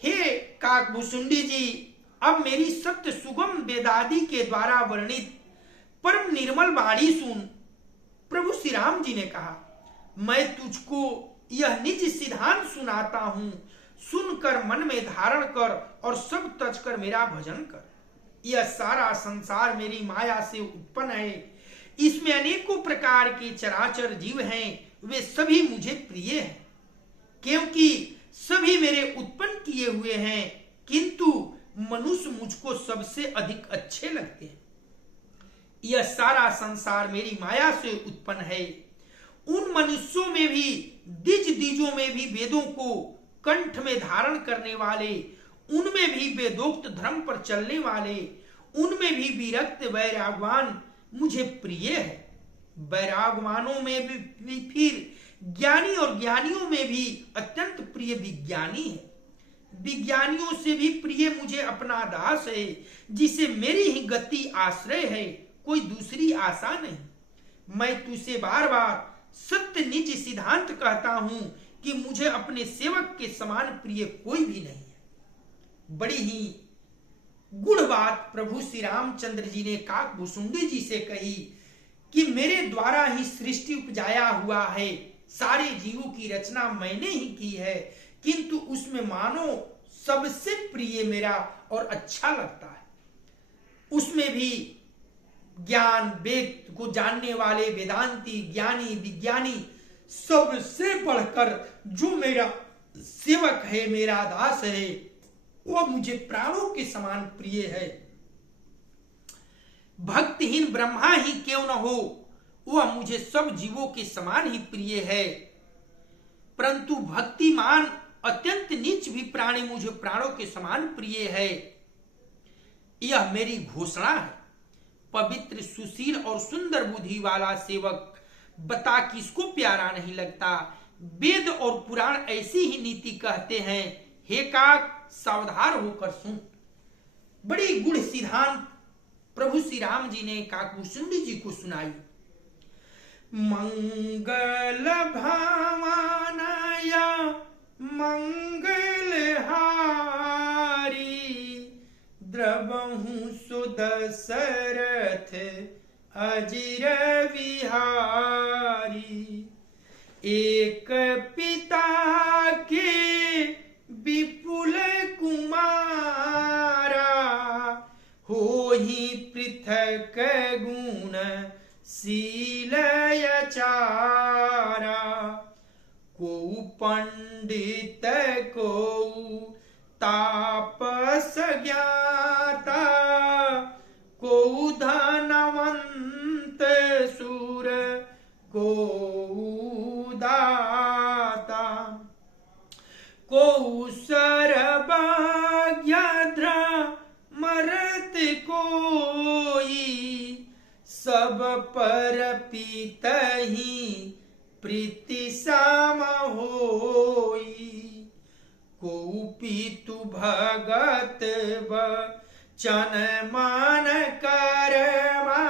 हे काकभूषुंडी जी, अब मेरी सत्य सुगम वेदादि के द्वारा वर्णित परम निर्मल वाणी सुन। प्रभु श्री राम जी ने कहा, मैं तुझको यह निज सिद्धांत सुनाता हूं, सुनकर मन में धारण कर और सब तज कर मेरा भजन कर। यह सारा संसार मेरी माया से उत्पन्न है, इसमें अनेकों प्रकार के चराचर जीव हैं, वे सभी मुझे प्रिय हैं, क्योंकि सभी मेरे उत्पन्न किए हुए हैं, किंतु मनुष्य मुझको सबसे अधिक अच्छे लगते हैं। यह सारा संसार मेरी माया से उत्पन्न है। उन मनुष्यों में भी द्विजों में भी वेदों को कंठ में धारण करने वाले, उनमें भी वेदोक्त धर्म पर चलने वाले, उनमें भी विरक्त वैरागवान मुझे प्रिय है। वैरागवानों में भी फिर ज्ञानी और ज्ञानियों में भी अत्यंत प्रिय विज्ञानी है। विज्ञानियों से भी प्रिय मुझे अपना दास है, जिसे मेरी ही गति आश्रय है, कोई दूसरी आशा नहीं। मैं तुझसे बार बार सत्य निज सिद्धांत कहता हूं कि मुझे अपने सेवक के समान प्रिय कोई भी नहीं है। बड़ी ही गुड़ बात प्रभु श्री रामचंद्र जी ने काकभूषुंडी जी से कही कि मेरे द्वारा ही सृष्टि उपजाया हुआ है, सारे जीवों की रचना मैंने ही की है, किंतु उसमें मानो सबसे प्रिय मेरा और अच्छा लगता है। उसमें भी ज्ञान वेद को जानने वाले वेदांती ज्ञानी विज्ञानी सबसे बढ़कर जो मेरा सेवक है, मेरा दास है, वह मुझे प्राणों के समान प्रिय है। भक्तिहीन ब्रह्मा ही क्यों न हो, वह मुझे सब जीवों के समान ही प्रिय है, परंतु भक्तिमान अत्यंत नीच भी प्राणी मुझे प्राणों के समान प्रिय है। यह मेरी घोषणा है। पवित्र सुशील और सुंदर बुद्धि वाला सेवक बता किसको प्यारा नहीं लगता। वेद और पुराण ऐसी ही नीति कहते हैं। हे काक, सावधान होकर सुन। बड़ी गुढ़ सिद्धांत प्रभु श्री राम जी ने काकभूषुंडी जी को सुनाई। मंगल भावनाया मंगल हारी, द्रवहु सुदशरथ अजिर विहारी। एक पिता के विपुल कुमारा, होहि पृथक गुण शील आचारा। को पंडित को तापस ज्ञाता, को धनवंत सूर को दाता। को सर्वज्ञ मरत कोई, सब पर पीतहि प्रीति सम होई। को पीतु भगत वचन मान करमा,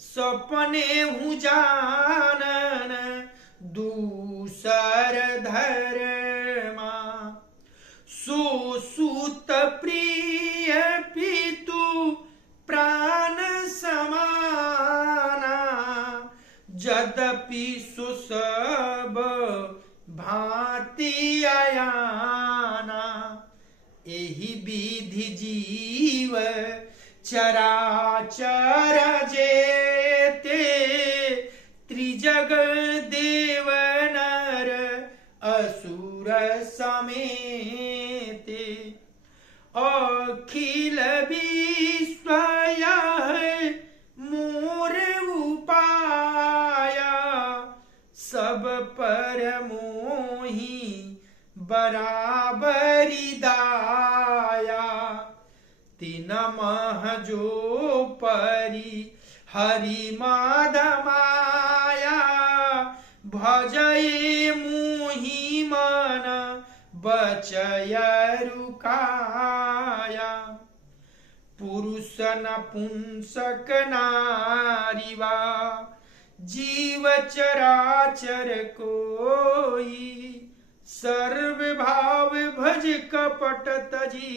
सपने हूँ जानन दूसर धर्मा। सो सुत प्रिय पितु प्राण समाना, यद्यपि सो सब भांति आयाना। एहि विधि जीव चराचर जेते, त्रिजग देव नर असुर समेते। अखिल विश्व मोर उपाय, पर मोही बराबरी दाया, तिन मह जो परी हरि माध माया, भजये मुहि मन बचय रुकाया। पुरुष नपुंसक नारीवा जीव चराचर कोई, सर्व भाव भज कपट तजी,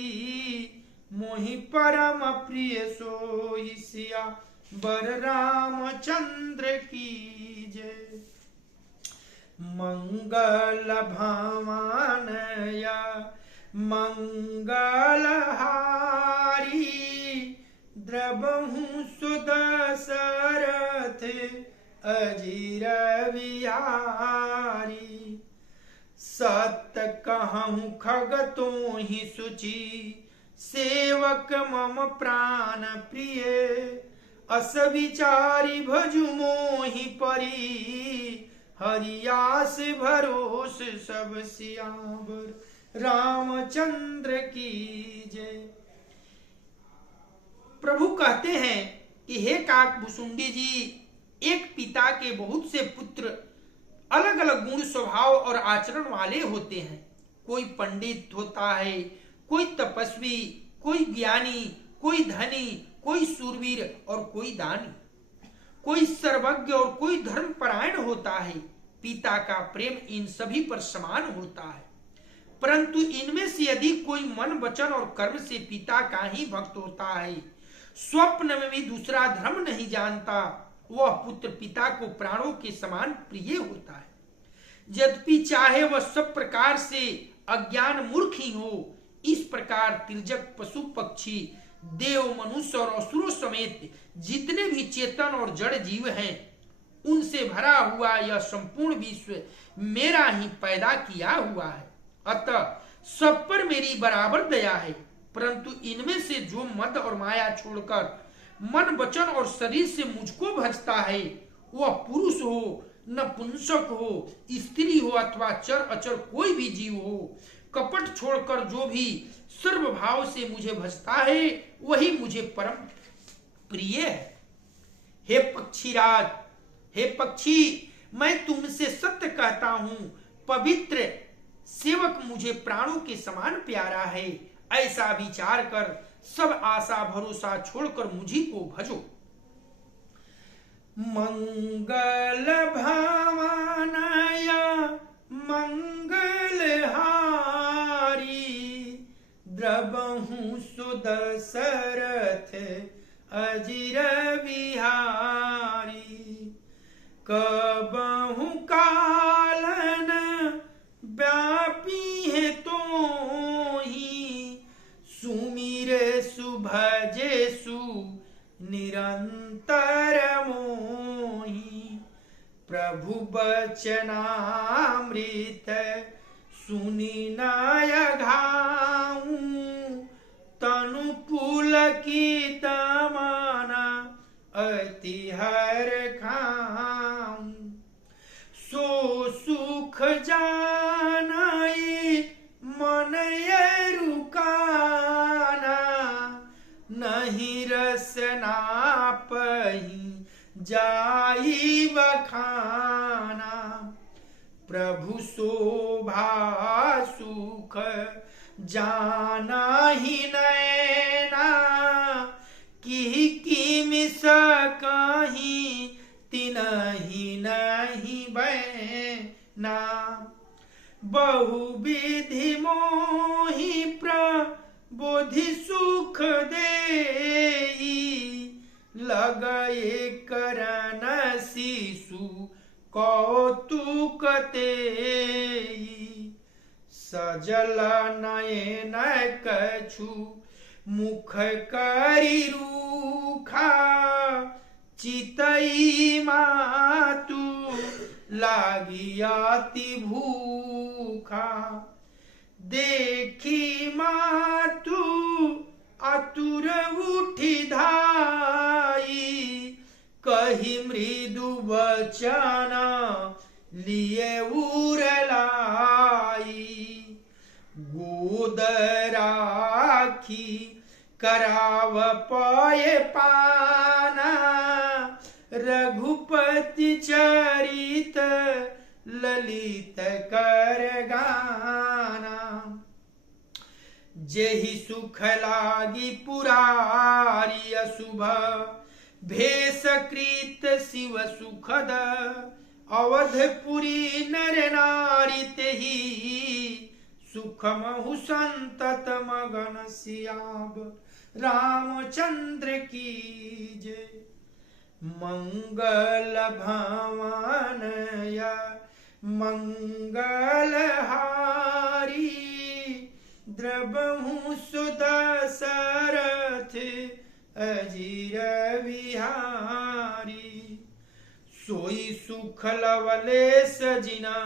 मोहि परम प्रिय सोई। सिया बर रामचंद्र की जय। मंगल भवानया मंगलहारी, द्रबहु सुदशरथ अजीर विहारी। सत्य कहूँ खगतो ही सुचि, सेवक मम प्राण प्रिय, अस विचारी भजु मोहि परी, हरियास भरोस सब सियावर रामचंद्र की जय। प्रभु कहते हैं कि हे काकभुसुंडी जी, एक पिता के बहुत से पुत्र अलग अलग गुण स्वभाव और आचरण वाले होते हैं। कोई पंडित होता है, कोई तपस्वी, कोई ज्ञानी, कोई धनी, कोई सूरवीर और कोई दानी, कोई सर्वज्ञ और कोई धर्मपरायण होता है। पिता का प्रेम इन सभी पर समान होता है, परंतु इनमें से यदि कोई मन वचन और कर्म से पिता का ही भक्त होता है, स्वप्न में भी दूसरा धर्म नहीं जानता, वह पुत्र पिता को प्राणों के समान प्रिय होता है। यद्यपि चाहे वह सब प्रकार से अज्ञान मूर्ख ही हो, इस प्रकार तिर्जक पशु पक्षी देव मनुष्य और असुरों समेत जितने भी चेतन और जड़ जीव हैं, उनसे भरा हुआ यह संपूर्ण विश्व मेरा ही पैदा किया हुआ है। अतः सब पर मेरी बराबर दया है, परंतु इनमें से जो मद और माया छोड़कर मन वचन और शरीर से मुझको भजता है, वह पुरुष हो, नपुंसक हो, स्त्री हो अथवा चर अचर कोई भी जीव हो, कपट छोड़कर जो भी सर्व भाव से मुझे भजता है, वही मुझे परम प्रिय है। हे पक्षीराज, हे पक्षी, मैं तुमसे सत्य कहता हूं, पवित्र सेवक मुझे प्राणों के समान प्यारा है। ऐसा विचार कर सब आशा भरोसा छोड़कर मुझी को भजो। मंगल भावनया मंगलहारी, द्रबहु सुदशरथ अजीर विहारी। कबहु कालन व्यापी है तो ही, सुमिरे सुभजे सु निरंतर मोही। प्रभु बचनामृत सुनि नय घाऊं, तनु पुलकित मन अति हर खाऊं। सो सुख जानाई मन ये रुकाना, नहीं रसना पही जाई बखाना। प्रभु शोभा सुख जाना ही नैना, कि मिस कहीं तिनहि नहीं बैना। बहुविधि मोहि प्रबोधि सुख देई, लगए करन शिशु कौतुक तेई। सजल नयन कछु मुख करि रूखा, चितई मातु लागी अति भूखा। देखी मातु आतुर उठी धाई, कही मृदु वचन लिए उरलाई, गोद राखी कराव पय पाना, रघुपति चरित ललित कर गाना। जेहि सुख लागी पुरारी अशुभ, भेष कृत शिव सुखद, अवधपुरी नर नारी तेहि, सुखमहु संतत मगन सियावर रामचंद्र की जय। मंगल भवन या मंगल हारी, द्रबहु सुदशरथ अजीर विहारी। सोई सुख लवलेश जिना,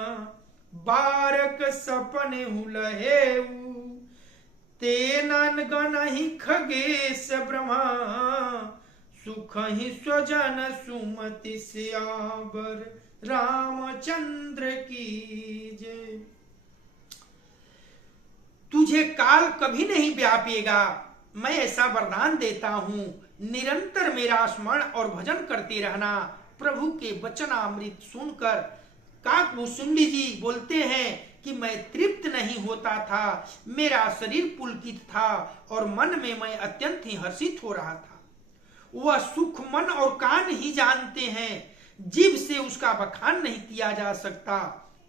बारक सपने हुलहेऊ, ते नन गनहि खगेश ब्रह्मा, सुख ही स्वजन सुमति सियावर रामचंद्र की जय। तुझे काल कभी नहीं व्यापेगा, मैं ऐसा वरदान देता हूं। निरंतर मेरा स्मरण और भजन करते रहना। प्रभु के वचनामृत सुनकर काकभूषुंडी जी बोलते हैं कि मैं तृप्त नहीं होता था, मेरा शरीर पुलकित था और मन में मैं अत्यंत ही हर्षित हो रहा था। वह सुख मन और कान ही जानते हैं, जीभ से उसका बखान नहीं किया जा सकता।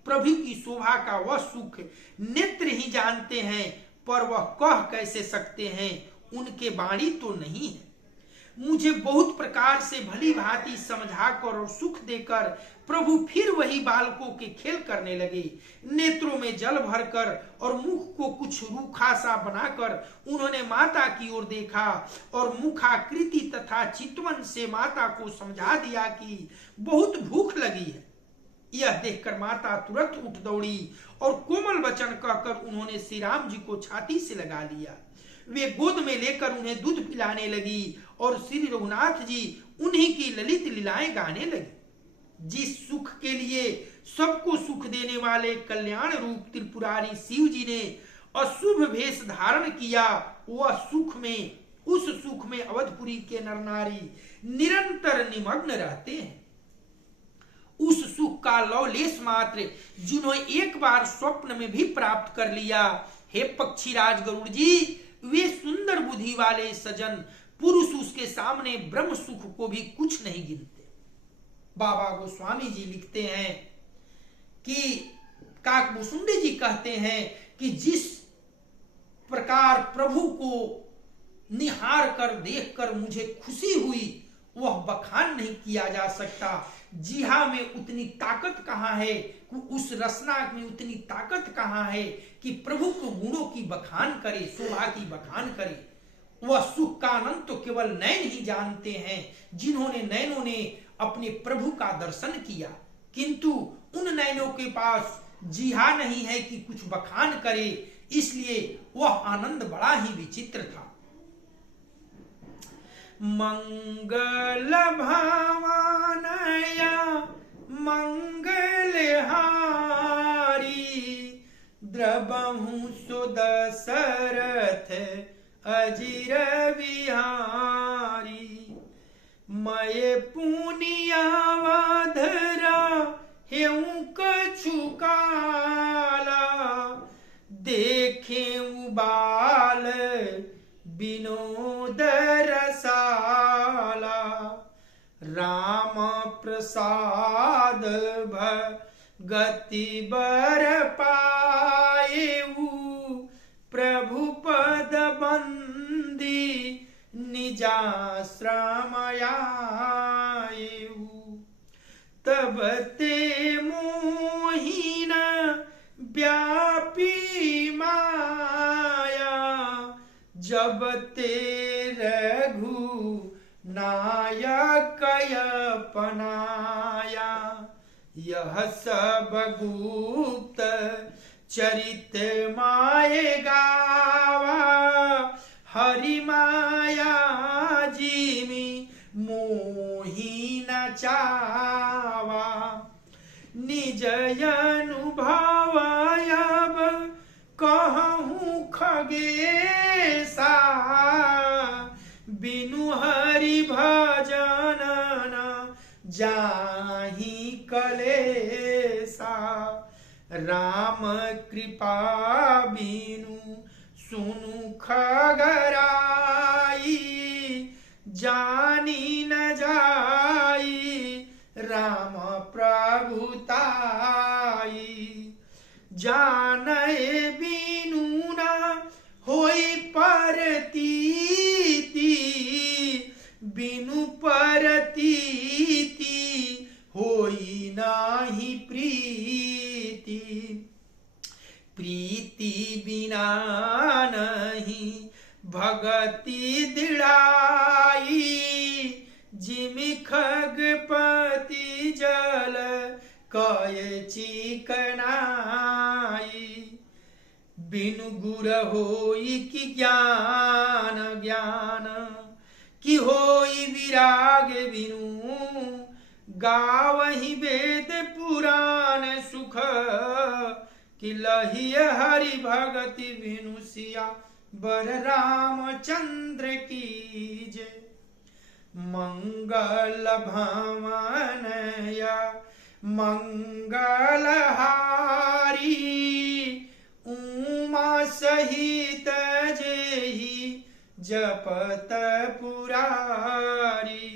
प्रभु की शोभा का वह सुख नेत्र ही जानते हैं, पर वह कह कैसे सकते हैं, उनके वाणी तो नहीं है। मुझे बहुत प्रकार से भली भांति समझाकर और सुख देकर प्रभु फिर वही बालकों के खेल करने लगे। नेत्रों में जल भरकर और मुख को कुछ रूखा सा बनाकर उन्होंने माता की ओर देखा और मुखाकृति तथा चितवन से माता को समझा दिया कि बहुत भूख लगी है। यह देखकर माता तुरंत उठ दौड़ी और कोमल वचन कहकर उन्होंने श्री राम जी को छाती से लगा लिया। वे गोद में लेकर उन्हें दूध पिलाने लगी और श्री रघुनाथ जी उन्हीं की ललित लीलाएं गाने लगे। जिस सुख के लिए सबको सुख देने वाले कल्याण रूप त्रिपुरारी शिव जी ने अशुभ भेष धारण किया, वह सुख में, उस सुख में अवधपुरी के नर नारी निरंतर निमग्न रहते हैं। उस सुख का लवलेश मात्र जिन्होंने एक बार स्वप्न में भी प्राप्त कर लिया। हे पक्षीराज गरुड़ जी, वे सुंदर बुद्धि वाले सजन पुरुष उसके सामने ब्रह्म सुख को भी कुछ नहीं गिनते। बाबा गोस्वामी जी लिखते हैं कि काकभूषुंडी जी कहते हैं कि जिस प्रकार प्रभु को निहार कर देखकर मुझे खुशी हुई, वह बखान नहीं किया जा सकता। जिहा में उतनी ताकत कहाँ है, उस रसना में उतनी ताकत कहाँ है कि प्रभु को गुणों की बखान करे, शोभा की बखान करे। वह सुख का आनंद तो केवल नैन ही जानते हैं, जिन्होंने नैनों ने अपने प्रभु का दर्शन किया, किंतु उन नैनों के पास जिहा नहीं है कि कुछ बखान करे, इसलिए वह आनंद बड़ा ही विचित्र था। मंगल भावनया मंगलहारी, द्रबहु सुदशरथ अजीर विहारी। मय पुनियावधरा हेऊ कछु काला, देखे बाल विनोद रसाला। राम प्रसाद भगति बर पाएऊ, प्रभु पद बंदी निजाश्रमयाएऊ। तब ते मोहिन व्यापी माया, जब ते रघु नायक अपनाया। यह सब गुप्त चरित माये गावा, हरि माया जिमि मोहि न चावा। निज अनुभव अब कहूँ खगेसा, बिनु हरि भजन न जाहि कलेसा। राम कृपा बिनु सुनु खगराई, जानी न जाई राम प्रभुताई। जाने बिनु न होई परतीति, बिनु परतीति होई नाही प्रीति। प्रीति बिना नहीं भगति दृढ़ाई, जिमि खगपति जल कय चिकनाई। बिनु गुर होई कि ज्ञान ज्ञान, कि होई विराग बिनु। गावहि वेद पुराण सुख, कि लहिय हरि भगति बिनु सिया बर रामचंद्र की जय। मंगल भवनया मंगल हारी, उमा सहित जेहि जपत पुरारी।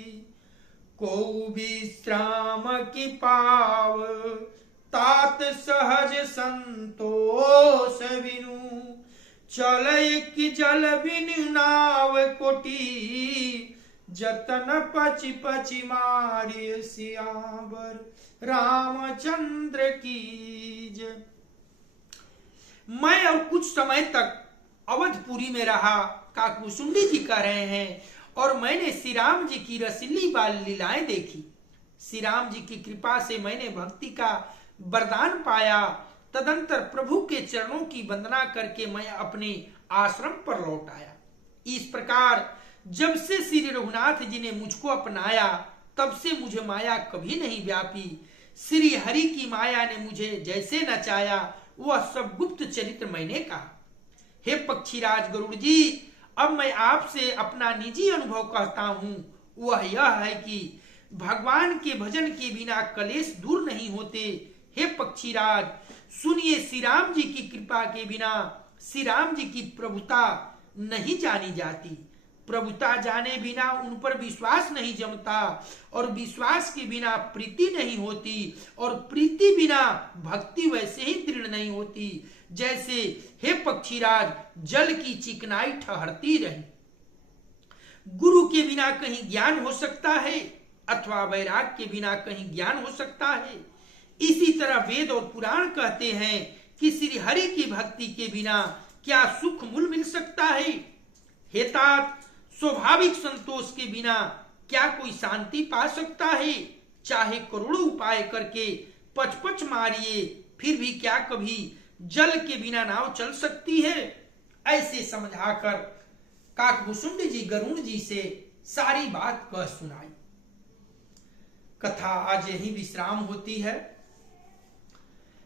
को विश्राम की पाव तात सहज संतोष बिनु। चले कि जल बिनु नाव कोटी, जतन पचि पचि मारे सियावर रामचंद्र की जय। मैं और कुछ समय तक अवधपुरी में रहा, काकभूषुंडी जी कह रहे हैं, और मैंने श्री राम जी की रसीली बाल लीलाएं देखी। श्री राम जी की कृपा से मैंने भक्ति का वरदान पाया। तदंतर प्रभु के चरणों की वंदना करके मैं अपने आश्रम पर लौट आया। इस प्रकार जब से श्री रघुनाथ जी ने मुझको अपनाया, तब से मुझे माया कभी नहीं व्यापी। श्री हरि की माया ने मुझे जैसे नचाया, वह सब गुप्त चरित्र मैंने कहा। हे पक्षीराज गरुड़ जी, अब मैं आपसे अपना निजी अनुभव कहता हूं। वह यह है कि भगवान के भजन के बिना कलेश दूर नहीं होते। हे पक्षीराज, सुनिए, श्री राम जी की कृपा के बिना श्री राम जी की प्रभुता नहीं जानी जाती। प्रभुता जाने बिना उन पर विश्वास नहीं जमता, और विश्वास के बिना प्रीति नहीं होती, और प्रीति बिना भक्ति वैसे ही दृढ़ नहीं होती जैसे, हे पक्षीराज, जल की चिकनाई ठहरती रही। गुरु के बिना कहीं ज्ञान हो सकता है, अथवा वैराग के बिना कहीं ज्ञान हो सकता है। इसी तरह वेद और पुराण कहते हैं कि श्री हरि की भक्ति के बिना क्या सुख मूल मिल सकता है। हे तात, स्वाभाविक संतोष के बिना क्या कोई शांति पा सकता है। चाहे करोड़ों उपाय करके पच मारिए, फिर भी क्या कभी जल के बिना नाव चल सकती है। ऐसे समझाकर काकभूषुंडी जी गरुड़ जी से सारी बात कह सुनाई। कथा आज यही विश्राम होती है।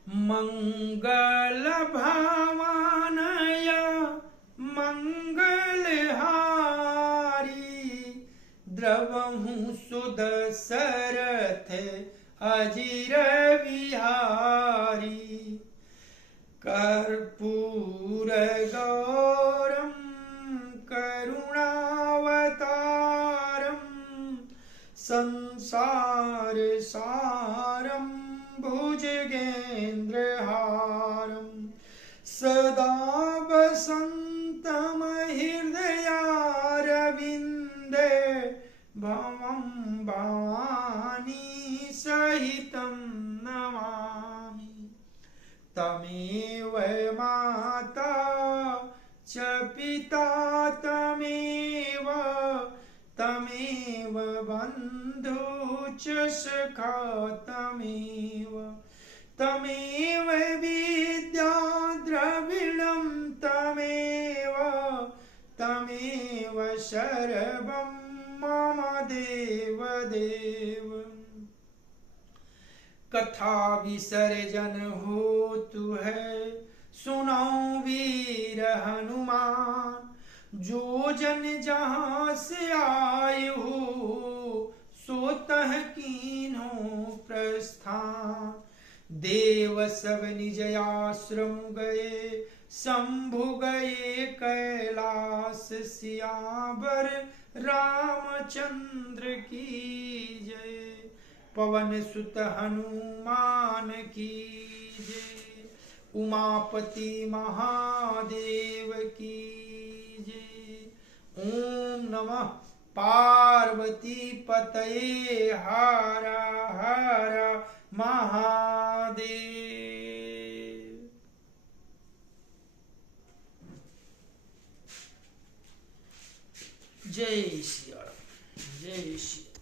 मंगल भावनया मंगलहारी, द्रवहु सुदशरथ अजिर विहारी। कर्पूर गौरम करुणावतारम, संसार सारम भुजगेन्द्रहारम। सदा वसंतम हृदयारविन्दे, भवं भवानी सहितं नमामि। तमेव माता च पिता तमेव बन्धु च सखा तमेव विद्या द्रविणं तमेव सर्वं मम देव। कथा विसर्जन होतु है, सुनो वीर हनुमान। जो जन जहाँ से आए हो, सो तह कीन्हो प्रस्थान। देव सब निज आश्रम गए, शंभु गए कैलाश। सियावर रामचंद्र की जय, पवन सुत हनुमान की जय, उमापति महादेव की जय। ओम नमः पार्वती पतये, हर हर महादेव। जय श्री राम, जय श्री